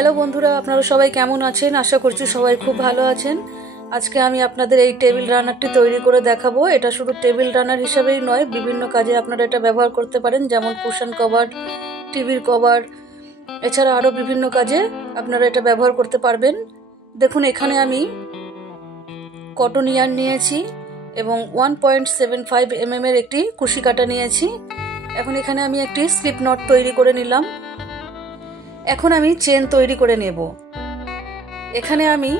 Hello বন্ধুরা, আপনারা সবাই কেমন আছেন? আশা করছি সবাই খুব ভালো আছেন। আজকে আমি আপনাদের এই টেবিল রানারটি তৈরি করে দেখাবো। এটা শুধু টেবিল রানার হিসাবেই নয়, বিভিন্ন কাজে আপনারা এটা ব্যবহার করতে পারেন, যেমন কুশন কভার, টিভির কভার, এছাড়া আরও বিভিন্ন কাজে আপনারা এটা ব্যবহার করতে পারবেন। দেখুন, এখানে আমি কটন ইয়ার্ন নিয়েছি এবং 1.75 mm এর একটি কুশি কাটা নিয়েছি। এখন এখানে আমি একটি স্লিপ নট তৈরি করে নিলাম। এখন আমি চেন তৈরি করে নেব। এখানে আমি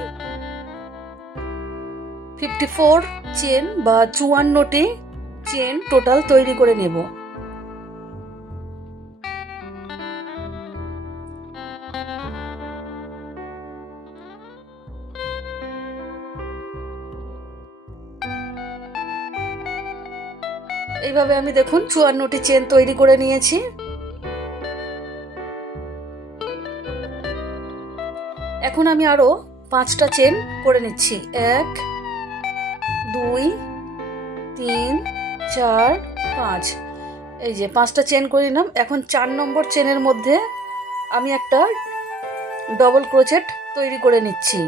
54 চেন বা 54টি চেন টোটাল তৈরি করে নেব। এইভাবে আমি দেখুন 54টি চেন তৈরি করে নিয়েছি। এখন আমি আরো 5টা চেন করে নিচ্ছি। 1 2 3 4 5। এই যে 5টা চেন করে নিলাম। এখন 4 নম্বর চেনের মধ্যে আমি একটা ডবল ক্রোচেট তৈরি করে নিচ্ছি।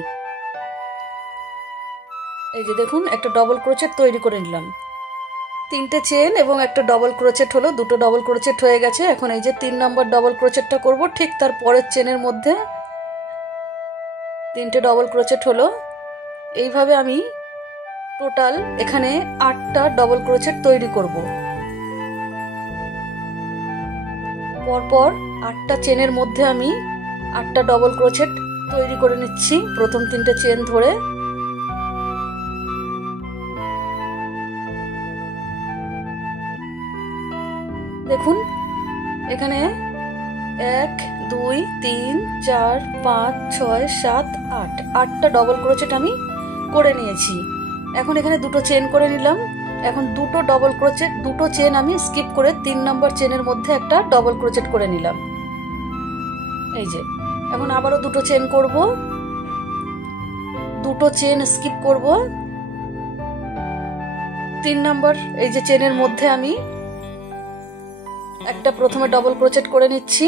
এই যে দেখুন, একটা ডবল ক্রোচেট তৈরি করে নিলাম। 3টে চেন এবং একটা ডবল ক্রোচেট হলো, 2টো ডবল ক্রোচেট হয়ে গেছে। এখন এই যে 3 নম্বর ডবল ক্রোচেটটা করব, ঠিক তার পরের চেনের মধ্যে 3টে ডবল ক্রোচেট হলো। এইভাবে আমি টোটাল এখানে 8টা ডবল ক্রোচেট তৈরি করব। পরপর 8টা চেনের মধ্যে আমি 8টা ডবল ক্রোচেট তৈরি করে নিচ্ছি, প্রথম 3টে চেন ধরে। দেখুন, এখানে 1 2 3 4 5 6 7 8 8টা ডবল ক্রোচেট আমি করে নিয়েছি। এখন এখানে 2টো চেন করে নিলাম। এখন 2টো ডবল ক্রোচেট, 2টো চেন আমি স্কিপ করে 3 নম্বর চেনের মধ্যে একটা ডবল ক্রোচেট করে নিলাম। এই যে এখন আবারও 2টো চেন করব, 2টো চেন স্কিপ করব। 3 নম্বর এই যে চেনের মধ্যে আমি একটা প্রথমে ডবল ক্রোচেট করে নিচ্ছি।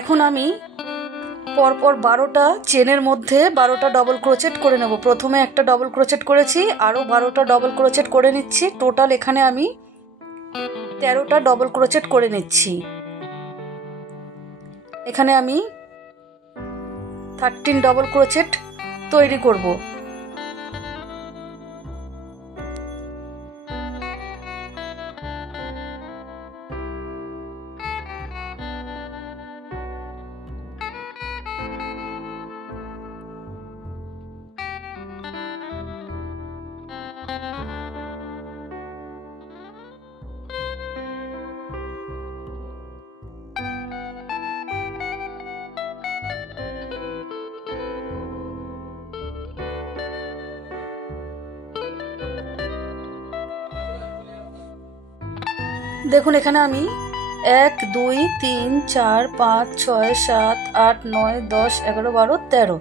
এখন আমি পরপর 12টা চেনের মধ্যে 12টা ডবল ক্রোচেট করে নেব। প্রথমে একটা ডবল ক্রোচেট করেছি, আরও 12টা ডবল ক্রোচেট করে নিচ্ছি। টোটাল এখানে আমি 13টা ডবল ক্রোচেট করে নিচ্ছি। এখানে আমি 13 ডবল ক্রোচেট তৈরি করব। দেখুন, এখানে আমি 1 2 3 4 5 6 7 8 9 10 11 12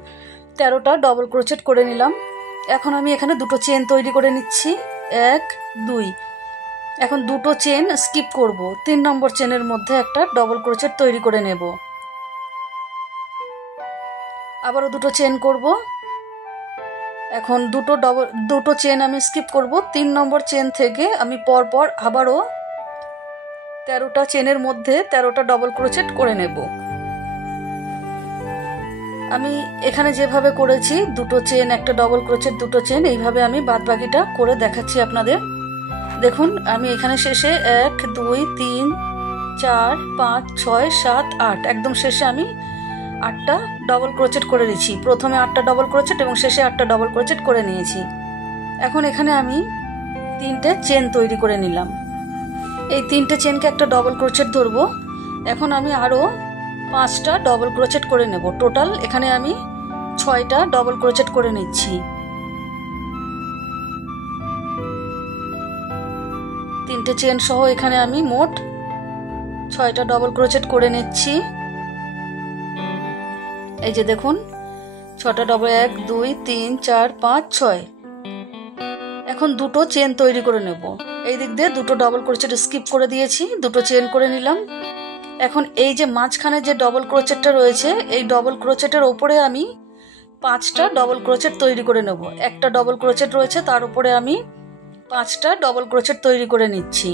13টা ডবল ক্রোচেট করে নিলাম। এখন আমি এখানে 2টো চেন তৈরি করে নিচ্ছি। 1 2। এখন 2টো চেন স্কিপ করব, 3 নম্বর চেনের মধ্যে একটা ডবল ক্রোচেট তৈরি করে নেব। আবারও 2টো চেন করব। এখন 2টো চেন আমি স্কিপ করব। 3 নম্বর চেন থেকে আমি পরপর আবারও 13টা চেনের মধ্যে 13টা ডবল ক্রোচেট করে নেব। আমি এখানে যেভাবে করেছি, 2টো চেন একটা ডবল ক্রোচেট 2টো চেন, এইভাবে আমি বাদবাকিটা করে দেখাচ্ছি আপনাদের। দেখুন, আমি এখানে শেষে 1 2 3 4 5 6 7 8 একদম শেষে আমি 8টা ডবল ক্রোচেট করে নিয়েছি। প্রথমে 8টা ডবল ক্রোচেট এবং শেষে 8টা ডবল ক্রোচেট করে নিয়েছি। এখন এখানে আমি 3টে চেন তৈরি করে নিলাম। এই 3টে চেনকে একটা ডবল ক্রোচেট ধরবো। এখন আমি আরও 5টা ডবল ক্রোচেট করে নেব। টোটাল এখানে আমি 6টা ডবল ক্রোচেট করে নিচ্ছি। 3টে চেন সহ এখানে আমি মোট 6টা ডবল ক্রোচেট করে নিচ্ছি। এই যে দেখুন, 6টা ডবল, 1 2 3 4 5 6। এখন 2টো চেন তৈরি করে নেব। এই দিক দিয়ে 2টো ডবল ক্রোচেট স্কিপ করে দিয়েছি, 2টো চেন করে নিলাম। এখন এই যে মাঝখানে যে ডবল ক্রোচেটটা রয়েছে, এই ডবল ক্রোচেটের ওপরে আমি 5টা ডবল ক্রোচেট তৈরি করে নেব। একটা ডবল ক্রোচেট রয়েছে, তার উপরে আমি 5টা ডবল ক্রোচেট তৈরি করে নিচ্ছি।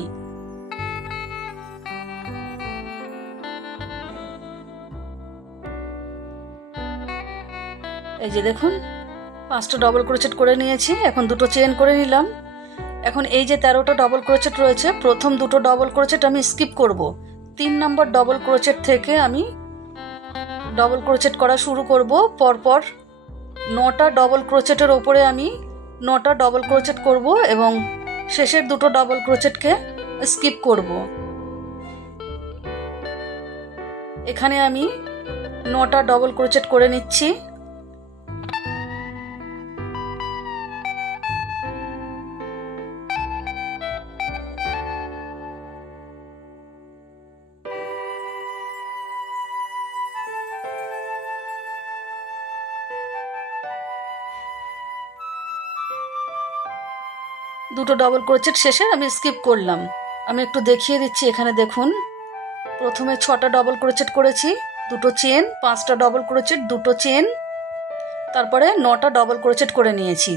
এই যে দেখুন 5টা ডবল ক্রোচেট করে নিয়েছি। এখন দুটো চেন করে নিলাম। এখন এই যে 13টা ডবল ক্রোচেট রয়েছে, প্রথম দুটো ডবল ক্রোচেট আমি স্কিপ করব। 3 নম্বর ডবল ক্রোচেট থেকে আমি ডবল ক্রোচেট করা শুরু করব। পরপর 9টা ডবল ক্রোচেটের ওপরে আমি 9টা ডবল ক্রোচেট করব এবং শেষের দুটো ডবল ক্রোচেটকে স্কিপ করব। এখানে আমি 9টা ডবল ক্রোচেট করে নিচ্ছি। দুটো ডবল ক্রোচেট শেষে আমি স্কিপ করলাম। আমি একটু দেখিয়ে দিচ্ছি। এখানে দেখুন, প্রথমে 6টা ডবল ক্রোচেট করেছি, দুটো চেন, 5টা ডবল ক্রোচেট, দুটো চেন, তারপরে 9টা ডবল ক্রোচেট করে নিয়েছি।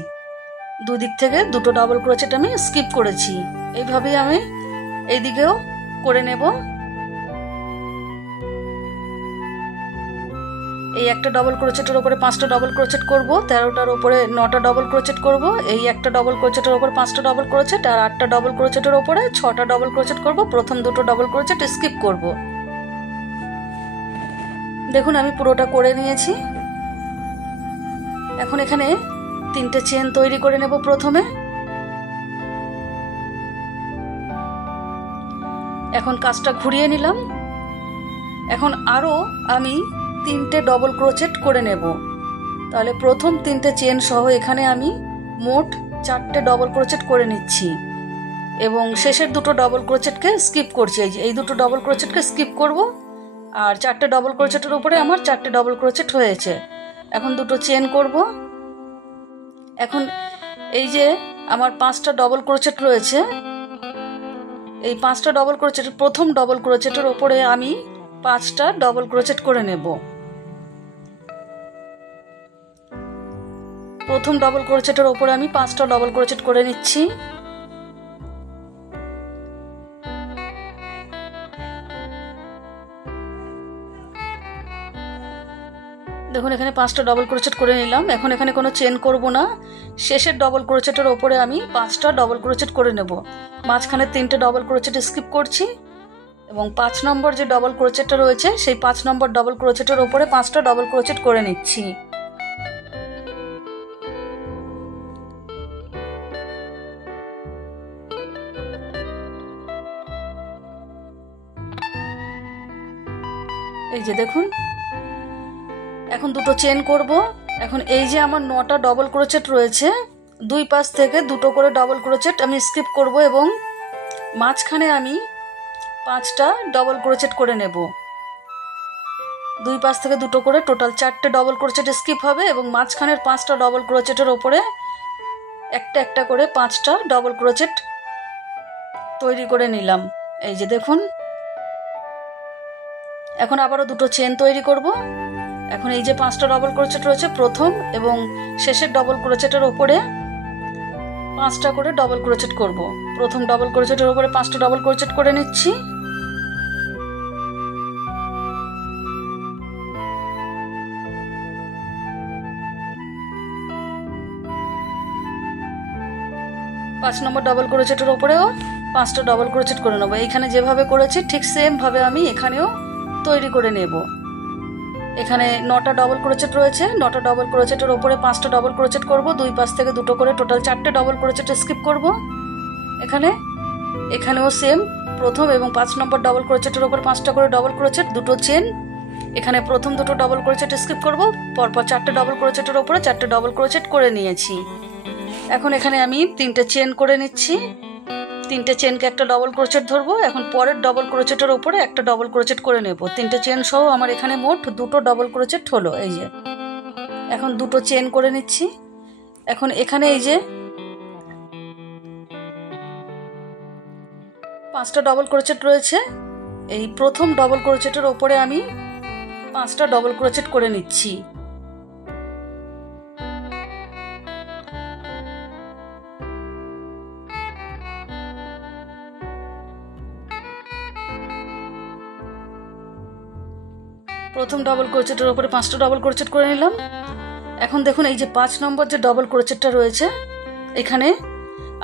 দুদিক থেকে দুটো ডবল ক্রোচেট আমি স্কিপ করেছি। এইভাবেই আমি এই দিকেও করে নেব। এই একটা ডবল ক্রোচেটের উপরে 5টা ডবল ক্রোচেট করব, 13টার উপরে 9টা ডবল ক্রোচেট করব, এই একটা ডবল ক্রোচেটের উপর 5টা ডবল ক্রোচেট, আর 8টা ডবল ক্রোচেটের উপরে 6টা ডবল ক্রোচেট করব। প্রথম দুটো ডবল ক্রোচেট স্কিপ করব। দেখুন আমি পুরোটা করে নিয়েছি। এখন এখানে 3টে চেন তৈরি করে নেব প্রথমে। এখন কাজটা ঘুরিয়ে নিলাম। এখন আরো আমি 3টে ডবল ক্রোচেট করে নেব। তাহলে প্রথম 3টে চেন সহ এখানে আমি মোট 4টে ডবল ক্রোচেট করে নিচ্ছি এবং শেষের দুটো ডবল ক্রোচেটকে স্কিপ করছি। এই দুটো ডবল ক্রোচেটকে স্কিপ করব, আর 4টে ডবল ক্রোচেটের উপরে আমার 4টে ডবল ক্রোচেট হয়েছে। এখন দুটো চেন করব। এখন এই যে আমার 5টা ডবল ক্রোচেট রয়েছে, এই 5টা ডবল ক্রোচেটের প্রথম ডবল ক্রোচেটের উপরে আমি 5টা ডবল ক্রোচেট করে নেব। প্রথম ডবল ক্রোচেটের উপরে আমি 5টা ডবল ক্রোচেট করে নিচ্ছি। দেখুন এখানে 5টা ডবল ক্রোচেট করে নিলাম। এখন এখানে কোনো চেন করব না। শেষের ডবল ক্রোচেটের ওপরে আমি 5টা ডবল ক্রোচেট করে নেব। মাঝখানে 3টে ডবল ক্রোচেট স্কিপ করছি এবং 5 নম্বর যে ডবল ক্রোচেটটা রয়েছে, সেই 5 নম্বর ডবল ক্রোচেটের ওপরে 5টা ডবল ক্রোচেট করে নিচ্ছি। এই যে দেখুন, এখন দুটো চেন করব। এখন এই যে আমার 9টা ডবল ক্রোচেট রয়েছে, দুই পাশ থেকে দুটো করে ডবল ক্রোচেট আমি স্কিপ করব এবং মাঝখানে আমি 5টা ডবল ক্রোচেট করে নেব। দুই পাশ থেকে দুটো করে টোটাল 4টে ডবল ক্রোচেট স্কিপ হবে এবং মাঝখানের 5টা ডবল ক্রোচেটের ওপরে একটা একটা করে 5টা ডবল ক্রোচেট তৈরি করে নিলাম। এই যে দেখুন, এখন আবারও দুটো চেন তৈরি করব। এখন এই যে 5টা ডবল ক্রোচেট রয়েছে, প্রথম এবং শেষের ডবল ক্রোচেটের ওপরে 5টা করে ডবল ক্রোচেট করব। প্রথম ডবল ক্রোচেটের ওপরে 5টা ডবল ক্রোচেট করে নিচ্ছি। পাঁচ নম্বর ডবল ক্রোচেটের ওপরেও 5টা ডবল ক্রোচেট করে নেব। এইখানে যেভাবে করেছি ঠিক সেম ভাবে আমি এখানেও তৈরি করে নেব। এখানে 9টা ডবল ক্রোচেট রয়েছে, 9টা ডবল ক্রোচেটের ওপরে 5টা ডবল ক্রোচেট করব, দুই পাশ থেকে দুটো করে টোটাল 4টে ডবল ক্রোচেট স্কিপ করব। এখানেও সেম, প্রথম এবং 5 নম্বর ডবল ক্রোচেটের ওপর 5টা করে ডবল ক্রোচেট, দুটো চেন। এখানে প্রথম দুটো ডবল ক্রোচেট স্কিপ করব, পরপর 4টে ডবল ক্রোচেটের ওপরে 4টে ডবল ক্রোচেট করে নিয়েছি। এখন এখানে আমি 3টে চেন করে নিচ্ছি। 3টে চেনকে একটা ডবল ক্রোচেট ধরবো। এখন পরের ডবল ক্রোচেটের ওপরে একটা ডবল ক্রোচেট করে নেব। 3টে চেন সহ আমার এখানে মোট দুটো ডবল ক্রোচেট হলো। এই যে এখন দুটো চেন করে নিচ্ছি। এখন এখানে এই যে 5টা ডবল ক্রোচেট রয়েছে, এই প্রথম ডবল ক্রোচেটের ওপরে আমি 5টা ডবল ক্রোচেট করে নিচ্ছি। প্রথম ডবল ক্রোচেটের ওপরে 5টা ডবল ক্রোচেট করে নিলাম। এখন দেখুন এই যে 5 নম্বর যে ডবল ক্রোচেটটা রয়েছে এখানে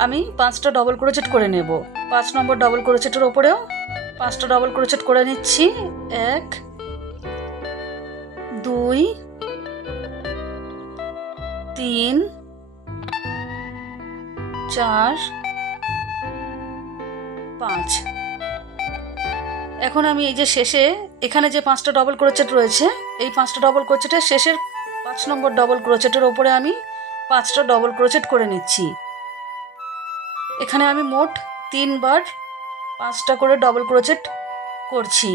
আমি 5টা ডবল ক্রোচেট করে নেব। 5 নম্বর ডবল ক্রোচেটের ওপরেও 5টা ডবল ক্রোচেট করে নিচ্ছি। 1 2 3 4 5। এখন আমি এই যে শেষে এখানে যে 5টা ডবল ক্রোচেট রয়েছে এই 5টা ডবল ক্রোচেটের শেষের 5 নম্বর ডবল ক্রোচেটের ওপরে আমি 5টা ডবল ক্রোচেট করে নিচ্ছি। এখানে আমি মোট 3 বার 5টা করে ডবল ক্রোচেট করছি।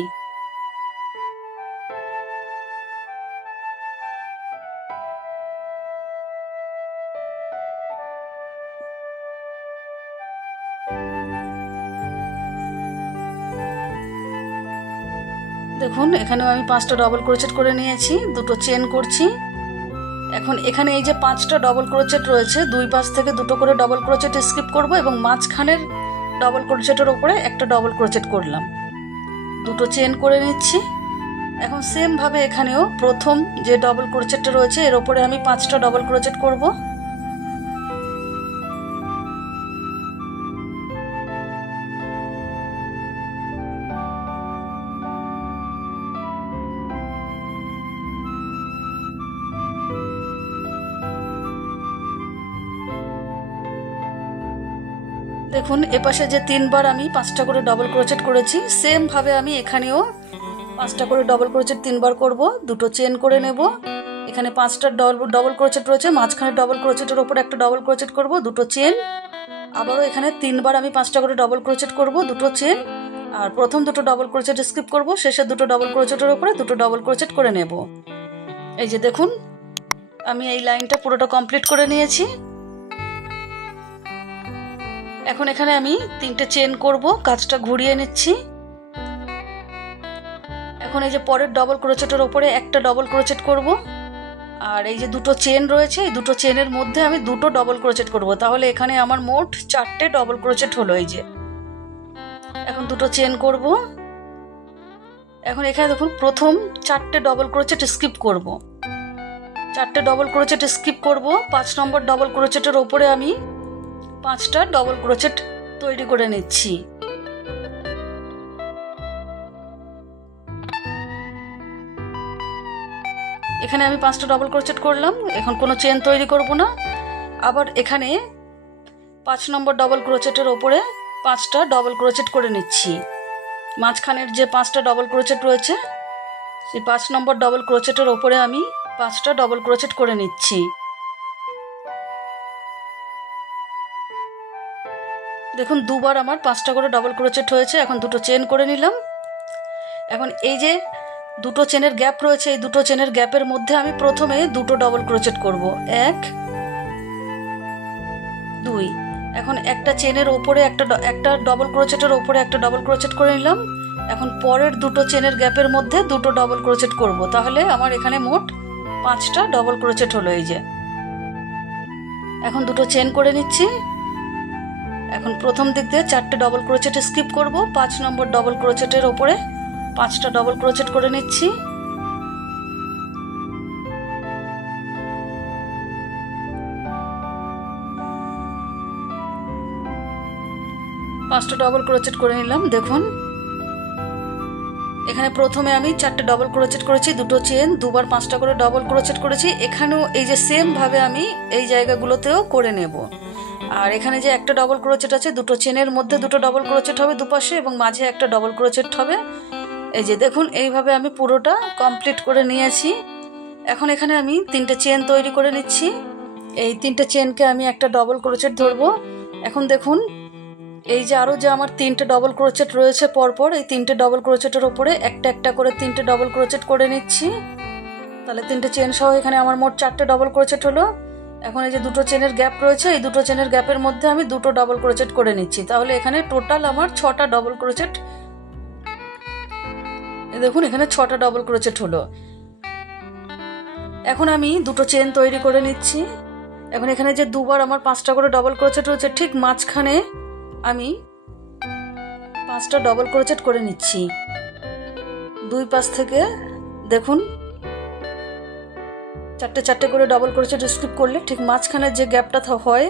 দেখুন এখানেও আমি 5টা ডবল ক্রোচেট করে নিয়েছি, দুটো চেন করছি। এখন এখানে এই যে 5টা ডবল ক্রোচেট রয়েছে দুই পাশ থেকে দুটো করে ডবল ক্রোচেট স্কিপ করব এবং মাঝখানের ডবল ক্রোচেটের ওপরে একটা ডবল ক্রোচেট করলাম, দুটো চেন করে নিচ্ছি। এখন সেম ভাবে এখানেও প্রথম যে ডবল ক্রোচেটটা রয়েছে এর ওপরে আমি 5টা ডবল ক্রোচেট করব। দেখুন এপাশে যে 3 বার আমি 5টা করে ডবল ক্রোচেট করেছি সেম ভাবে আমি এখানেও 5টা করে ডবল ক্রোচেট 3 বার করব, দুটো চেন করে নেব। এখানে 5টা ডবল ক্রোচেট রয়েছে, মাঝখানে ডবল ক্রোচেটের উপরে একটা ডবল ক্রোচেট করব, দুটো চেন। আবারও এখানে 3 বার আমি 5টা করে ডবল ক্রোচেট করব, দুটো চেন। আর প্রথম দুটো ডবল ক্রোচেট স্কিপ করব, শেষের দুটো ডবল ক্রোচেটের উপরে দুটো ডবল ক্রোচেট করে নেব। এই যে দেখুন আমি এই লাইনটা পুরোটা কমপ্লিট করে নিয়েছি। এখন এখানে আমি 3টে চেন করব, কাজটা ঘুরিয়ে নিচ্ছি। এখন এই যে পরের ডবল ক্রোচেটের ওপরে একটা ডবল ক্রোচেট করব, আর এই যে দুটো চেন রয়েছে এই দুটো চেনের মধ্যে আমি দুটো ডবল ক্রোচেট করব, তাহলে এখানে আমার মোট 4টে ডবল ক্রোচেট হলো। এই যে এখন দুটো চেন করব। এখন এখানে দেখুন প্রথম 4টে ডবল ক্রোচেট স্কিপ করব, 4টে ডবল ক্রোচেট স্কিপ করব। 5 নম্বর ডবল ক্রোচেটের ওপরে আমি 5টা ডবল ক্রোচেট তৈরি করে নিচ্ছি। এখানে আমি 5টা ডবল ক্রোচেট করলাম, এখন কোনো চেন তৈরি করব না। আবার এখানে 5 নম্বর ডবল ক্রোচেটের ওপরে 5টা ডবল ক্রোচেট করে নিচ্ছি। মাঝখানের যে 5টা ডবল ক্রোচেট রয়েছে সেই 5 নম্বর ডবল ক্রোচেটের ওপরে আমি 5টা ডবল ক্রোচেট করে নিচ্ছি। দেখুন দুবার আমার 5টা করে ডবল ক্রোচেট হয়েছে। এখন দুটো চেন করে নিলাম। এখন এই যে দুটো চেনের গ্যাপ রয়েছে এই দুটো চেনের গ্যাপের মধ্যে আমি প্রথমে দুটো ডবল ক্রোচেট করব, 1 2। এখন একটা চেনের ওপরে একটা ডবল ক্রোচেটের ওপরে একটা ডবল ক্রোচেট করে নিলাম। এখন পরের দুটো চেনের গ্যাপের মধ্যে দুটো ডবল ক্রোচেট করব, তাহলে আমার এখানে মোট 5টা ডবল ক্রোচেট হলো। এই যে এখন দুটো চেন করে নিচ্ছি। এখন প্রথম দিক দিয়ে 4টে ডবল ক্রোচেট স্কিপ করব, 5 নম্বর ডবল ক্রোচেটের ওপরে 5টা ডবল ক্রোচেট করে নিচ্ছি। পাঁচটা ডবল ক্রোচেট করে নিলাম। দেখুন এখানে প্রথমে আমি 4টে ডবল ক্রোচেট করেছি, দুটো চেন, দুবার 5টা করে ডবল ক্রোচেট করেছি। এখানেও এই যে সেম ভাবে আমি এই জায়গাগুলোতেও করে নেব। আর এখানে যে একটা ডবল ক্রোচেট আছে দুটো চেনের মধ্যে দুটো ডবল ক্রোচেট হবে দুপাশে এবং মাঝে একটা ডবল ক্রোচেট হবে। এই যে দেখুন এইভাবে আমি পুরোটা কমপ্লিট করে নিয়েছি। এখন এখানে আমি 3টে চেন তৈরি করে নিচ্ছি। এই 3টে চেনকে আমি একটা ডবল ক্রোচেট ধরবো। এখন দেখুন এই যে আরো যে আমার 3টে ডবল ক্রোচেট রয়েছে পরপর, এই 3টে ডবল ক্রোচেটের ওপরে একটা একটা করে 3টে ডবল ক্রোচেট করে নিচ্ছি। তাহলে 3টে চেন সহ এখানে আমার মোট 4টে ডবল ক্রোচেট হলো। এখন এই যে দুটো চেনের গ্যাপ রয়েছে এই দুটো চেনের গ্যাপের মধ্যে আমি দুটো ডবল ক্রোচেট করে নিচ্ছি, তাহলে এখানে টোটাল আমার 6টা ডবল ক্রোচেট দেখুন এখানে 6টা ডবল ক্রোচেট হলো। এখন আমি দুটো চেন তৈরি করে নিচ্ছি। এখন এখানে যে দুবার আমার 5টা করে ডবল ক্রোচেট রয়েছে, ঠিক মাঝখানে আমি 5টা ডবল ক্রোচেট করে নিচ্ছি। দুই পাশ থেকে দেখুন 4টে করে ডবল ক্রোচেট স্কিপ করলে ঠিক মাঝখানে যে গ্যাপটা হয়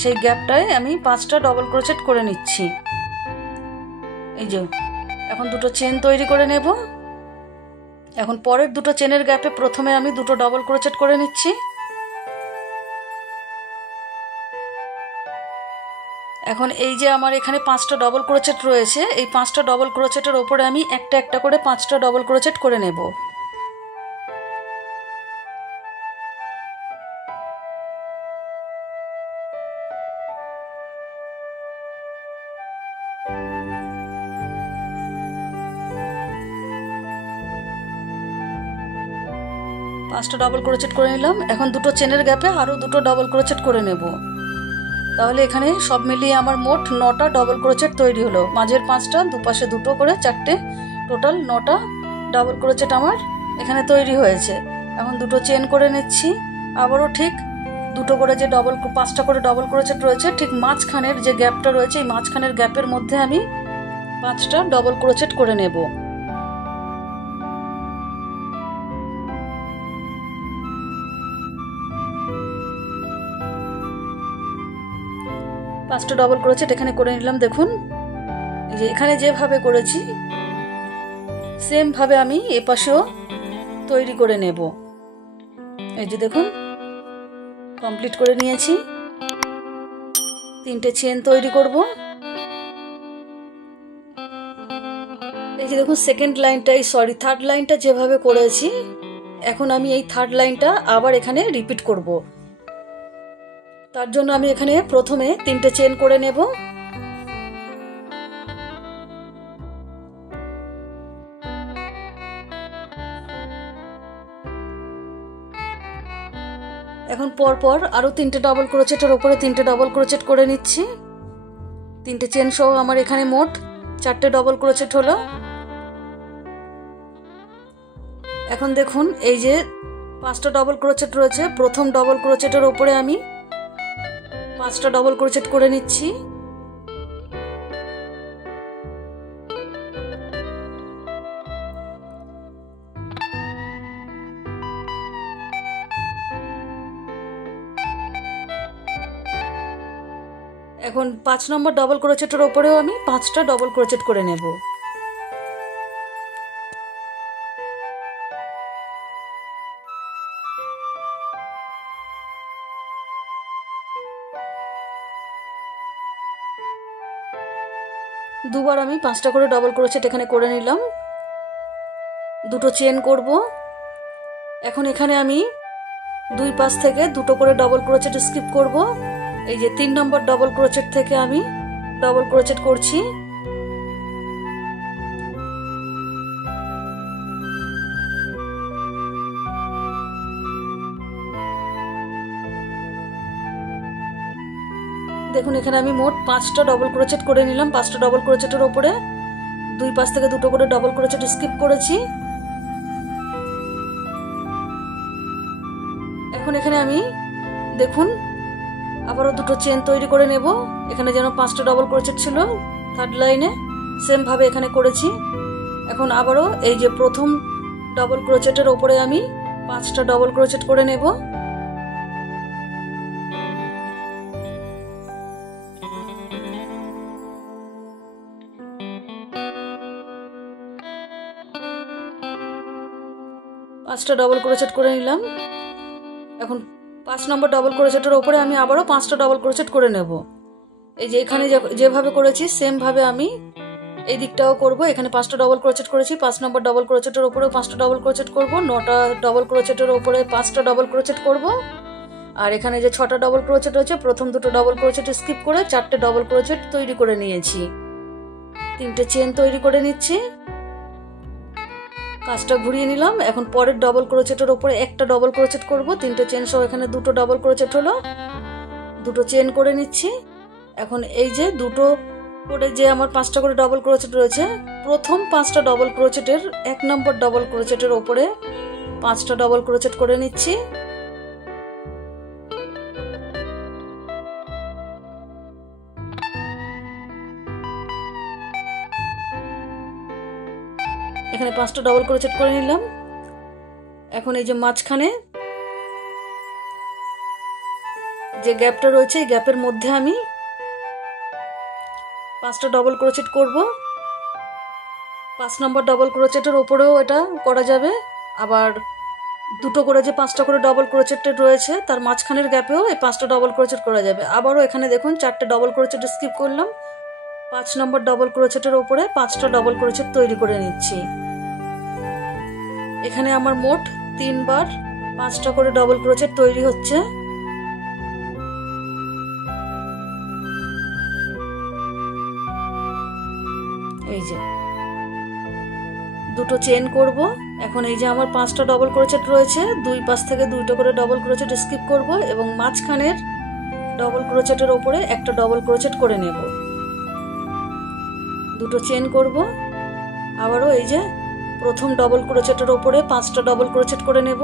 সেই গ্যাপটায় আমি 5টা ডবল ক্রোচেট করে নিচ্ছি। এই যে এখন দুটো চেন তৈরি করে নেব। এখন পরের দুটো চেনের গ্যাপে প্রথমে আমি দুটো ডবল ক্রোচেট করে নিচ্ছি। এখন এই যে আমার এখানে 5টা ডবল ক্রোচেট রয়েছে, এই 5টা ডবল ক্রোচেটের ওপরে আমি একটা একটা করে 5টা ডবল ক্রোচেট করে নেব। পাঁচটা ডবল ক্রোচেট করে নিলাম। এখন দুটো চেনের গ্যাপে আরও দুটো ডবল ক্রোচেট করে নেব। তাহলে এখানে সব মিলিয়ে আমার মোট 9টা ডবল ক্রোচেট তৈরি হলো। মাঝের 5টা, দুপাশে দুটো করে 4টে, টোটাল 9টা ডবল ক্রোচেট আমার এখানে তৈরি হয়েছে। এখন দুটো চেন করে নিচ্ছি। আবারও ঠিক দুটো করে যে 5টা করে ডবল ক্রোচেট রয়েছে, ঠিক মাঝখানের যে গ্যাপটা রয়েছে এই মাঝখানের গ্যাপের মধ্যে আমি 5টা ডবল ক্রোচেট করে নেব। পাঁচটা ডবল ক্রোচেট এখানে করে নিলাম। দেখুন এই যে এখানে যেভাবে করেছি সেম ভাবে আমি এপাশেও তৈরি করে নেব। এই যে দেখুন কমপ্লিট করে নিয়েছি। 3টে চেন তৈরি করব। এই যে দেখুন থার্ড লাইনটা যেভাবে করেছি, এখন আমি এই থার্ড লাইনটা আবার এখানে রিপিট করব। তার জন্য আমি এখানে প্রথমে 3টে চেন করে নেব। এখন পরপর আরো 3টে ডবল ক্রোচেটের উপরে 3টে ডবল ক্রোচেট করে নিচ্ছি। 3টে চেন সহ আমার এখানে মোট 4টে ডবল ক্রোচেট হলো। এখন দেখুন এই যে 5টা ডবল ক্রোচেট রয়েছে, প্রথম ডবল ক্রোচেটের উপরে আমি 5টা ডবল ক্রোচেট করে নিচ্ছি। এখন 5 নম্বর ডবল ক্রোচেটের উপরেও আমি 5টা ডবল ক্রোচেট করে নেব। দুবার আমি 5টা করে ডবল ক্রোচেট এখানে করে নিলাম। দুটো চেন করব। এখন এখানে আমি দুই পাশ থেকে দুটো করে ডবল ক্রোচেট স্কিপ করব। এই যে 3 নম্বর ডবল ক্রোচেট থেকে আমি ডবল ক্রোচেট করছি। দেখুন এখানে আমি মোট 5টা ডবল ক্রোচেট করে নিলাম। 5টা ডবল ক্রোচেটের উপরে দুই পাশ থেকে দুটো করে ডবল ক্রোচেট স্কিপ করেছি। এখন এখানে আমি দেখুন আবারও দুটো চেন তৈরি করে নেব। এখানে যেন 5টা ডবল ক্রোচেট ছিল থার্ড লাইনে, সেম ভাবে এখানে করেছি। এখন আবারও এই যে প্রথম ডবল ক্রোচেটের উপরে আমি 5টা ডবল ক্রোচেট করে নেব। পাঁচটা ডবল ক্রোচেট করে নিলাম। এখন 5 নম্বর ডবল ক্রোচেটের উপরে আমি আবারও 5টা ডবল ক্রোচেট করে নেব। এই যে এখানে যেভাবে করেছি সেম ভাবে আমি এই দিকটাও করব। এখানে 5টা ডবল ক্রোচেট করেছি, 5 নম্বর ডবল ক্রোচেটের উপরেও 5টা ডবল ক্রোচেট করব। 9টা ডবল ক্রোচেটের উপরে 5টা ডবল ক্রোচেট করব। আর এখানে যে 6টা ডবল ক্রোচেট রয়েছে, প্রথম দুটো ডবল ক্রোচেট স্কিপ করে 4টে ডবল ক্রোচেট তৈরি করে নিয়েছি। 3টে চেন তৈরি করে নিচ্ছি। কাজটা ঘুরিয়ে নিলাম। এখন পরের ডবল ক্রোচেটের উপরে একটা ডবল ক্রোচেট করব। 3টে চেন সহ এখানে দুটো ডবল ক্রোচেট হলো। দুটো চেন করে নিচ্ছি। এখন এই যে দুটো করে যে আমার 5টা করে ডবল ক্রোচেট রয়েছে, প্রথম 5টা ডবল ক্রোচেটের 1 নম্বর ডবল ক্রোচেটের ওপরে 5টা ডবল ক্রোচেট করে নিচ্ছি। এখানে 5টা ডবল ক্রোচেট করে নিলাম। এখন এই যে মাঝখানে যে গ্যাপটা রয়েছে এই গ্যাপের মধ্যে আমি 5টা ডবল ক্রোচেট করব। 5 নম্বর ডবল ক্রোচেটের ওপরেও এটা করা যাবে, আবার দুটো করে যে 5টা করে ডবল ক্রোচেট রয়েছে তার মাঝখানের গ্যাপেও এই 5টা ডবল ক্রোচেট করা যাবে। আবারও এখানে দেখুন 4টে ডবল ক্রোচেট স্কিপ করলাম। 5 নম্বর ডবল ক্রোচেটের ওপরে 5টা ডবল ক্রোচেট তৈরি করে নিচ্ছি। এখানে আমার মোট 3 বার 5টা করে ডবল ক্রোচেট তৈরি হচ্ছে। এই যে দুটো চেন করব। এখন এই যে আমার 5টা ডবল ক্রোচেট রয়েছে, দুই পাশ থেকে 2টো করে ডবল ক্রোচেট স্কিপ করব এবং মাঝখানের ডবল ক্রোচেটের ওপরে একটা ডবল ক্রোচেট করে নেব। দুটো চেন করব। আবারও এই যে প্রথম ডবল ক্রোচেটের ওপরে 5টা ডবল ক্রোচেট করে নেব।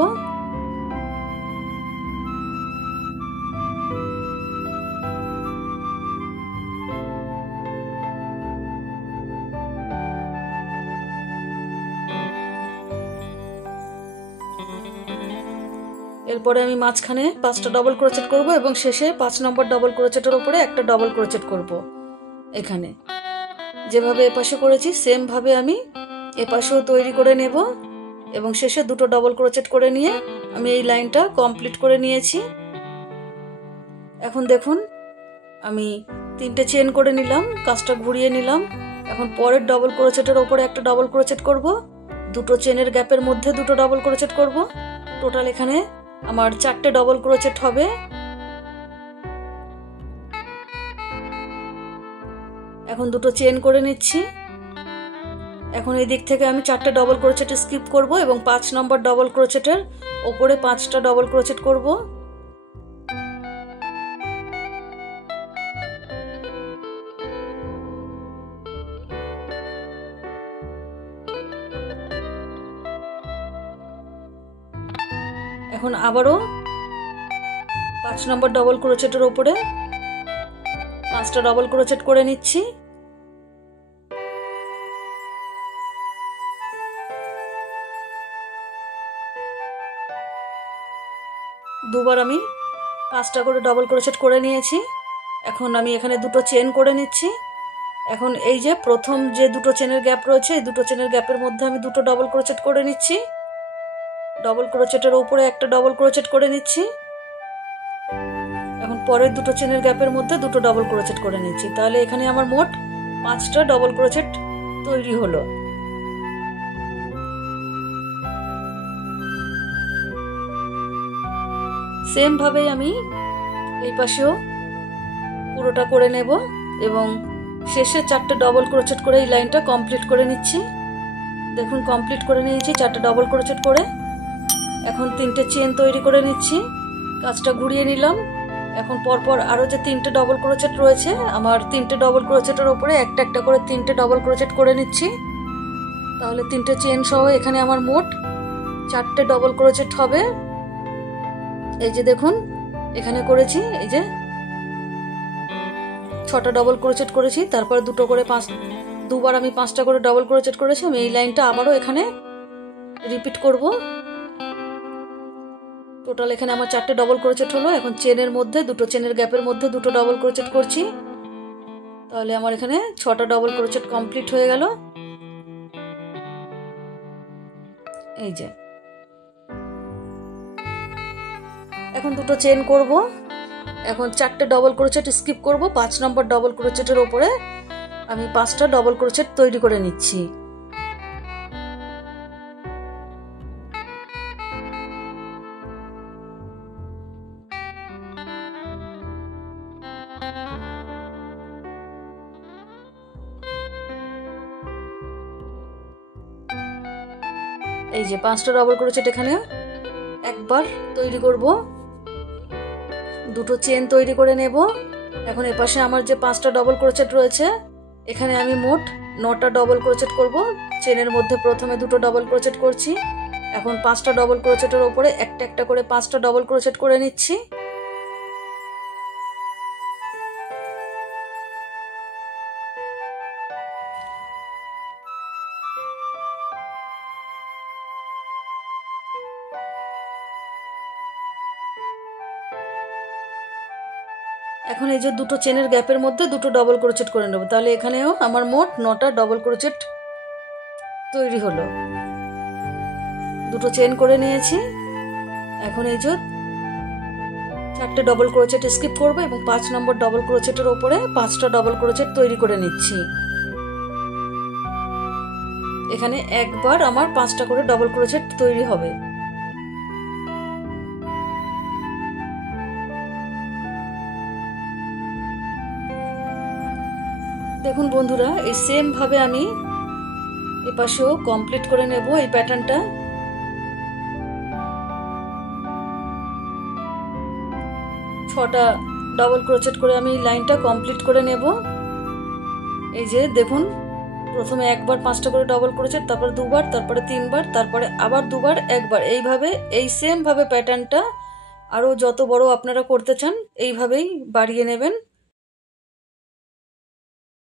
এরপরে আমি মাঝখানে 5টা ডবল ক্রোচেট করব এবং শেষে 5 নম্বর ডবল ক্রোচেটের উপরে একটা ডবল ক্রোচেট করব। এখানে যেভাবে এপাশে করেছি সেম ভাবে আমি এপাশেও তৈরি করে নেব এবং শেষে দুটো ডবল ক্রোচেট করে নিয়ে আমি এই লাইনটা কমপ্লিট করে নিয়েছি। এখন দেখুন আমি 3টে চেন করে নিলাম, কাজটা ঘুরিয়ে নিলাম। এখন পরের ডবল ক্রোচেটের উপরে একটা ডবল ক্রোচেট করব, দুটো চেনের গ্যাপের মধ্যে দুটো ডবল ক্রোচেট করব। টোটাল এখানে আমার 4টে ডবল ক্রোচেট হবে। এখন দুটো চেন করে নিচ্ছি। এখন এই দিক থেকে আমি 4টে ডবল ক্রোচেট স্কিপ করব এবং 5 নম্বর ডবল ক্রোচেটের ওপরে 5টা ডবল ক্রোচেট করব। এখন আবারও 5 নম্বর ডবল ক্রোচেটের ওপরে 5টা ডবল ক্রোচেট করে নিচ্ছি। দুবার আমি 5টা করে ডবল ক্রোচেট করে নিয়েছি। এখন আমি এখানে দুটো চেন করে নিচ্ছি। এখন এই যে প্রথম যে দুটো চেনের গ্যাপ রয়েছে এই দুটো চেনের গ্যাপের মধ্যে আমি দুটো ডবল ক্রোচেট করে নিচ্ছি। ডবল ক্রোচেটের উপরে একটা ডবল ক্রোচেট করে নিচ্ছি। এখন পরের দুটো চেনের গ্যাপের মধ্যে দুটো ডবল ক্রোচেট করে নিচ্ছি। তাহলে এখানে আমার মোট 5টা ডবল ক্রোচেট তৈরি হলো। সেম ভাবে আমি এই পাশেও পুরোটা করে নেব এবং শেষে 4টে ডবল ক্রোচেট করে এই লাইনটা কমপ্লিট করে নিচ্ছি। দেখুন কমপ্লিট করে নিয়েছি 4টে ডবল ক্রোচেট করে। এখন 3টে চেন তৈরি করে নিচ্ছি, কাজটা ঘুরিয়ে নিলাম। এখন পরপর আরও যে 3টে ডবল ক্রোচেট রয়েছে আমার 3টে ডবল ক্রোচেটের ওপরে একটা একটা করে 3টে ডবল ক্রোচেট করে নিচ্ছি। তাহলে 3টে চেন সহ এখানে আমার মোট 4টে ডবল ক্রোচেট হবে। এই যে দেখুন এখানে করেছি, এই যে 6টা ডবল ক্রোচেট করেছি, তারপর দুবার আমি 5টা করে ডবল ক্রোচেট করেছি। আমি এই লাইনটা আবারও এখানে রিপিট করব। টোটাল এখানে আমার 4টে ডবল ক্রোচেট হলো। এখন চেনের মধ্যে দুটো চেনের গ্যাপের মধ্যে দুটো ডবল ক্রোচেট করছি। তাহলে আমার এখানে 6টা ডবল ক্রোচেট কমপ্লিট হয়ে গেল। এই যে এখন দুটো চেন করব। এখন 4টে ডবল ক্রোচেট স্কিপ করব। 5 নম্বর ডবল ক্রোচেটের ওপরে আমি 5টা ডবল ক্রোচেট তৈরি করে নিচ্ছি। এই যে 5টা ডবল ক্রোচেট এখানে একবার তৈরি করব, দুটো চেন তৈরি করে নেব। এখন এপাশে আমার যে 5টা ডবল ক্রোচেট রয়েছে এখানে আমি মোট 9টা ডবল ক্রোচেট করব। চেনের মধ্যে প্রথমে 2টো ডবল ক্রোচেট করছি, এখন 5টা ডবল ক্রোচেটের ওপরে একটা একটা করে 5টা ডবল ক্রোচেট করে নিচ্ছি। এখন এই যে 2টো চেনের গ্যাপের মধ্যে 2টো ডবল ক্রোচেট করে নেব, তাহলে এখানেও আমার মোট 9টা ডবল ক্রোচেট তৈরি হলো। 2টো চেন করে নিয়েছি। এখন এই যে 4টে ডবল ক্রোচেট স্কিপ করব এবং 5 নম্বর ডবল ক্রোচেটের ওপরে 5টা ডবল ক্রোচেট তৈরি করে নিচ্ছি। এখানে একবার আমার 5টা করে ডবল ক্রোচেট তৈরি হবে। দেখুন বন্ধুরা, এই সেম ভাবে আমি এপাশেও কমপ্লিট করে নেব এই প্যাটার্নটা। ছটা ডবল ক্রোচেট করে আমি লাইনটা কমপ্লিট করে নেব। এই যে দেখুন, প্রথমে একবার 5টা করে ডবল ক্রোচেট, তারপরে দুবার, তারপরে 3বার, তারপরে আবার দুবার, একবার, এইভাবে এই সেম ভাবে প্যাটার্নটা আরো যত বড় আপনারা করতে চান এইভাবেই বাড়িয়ে নেবেন।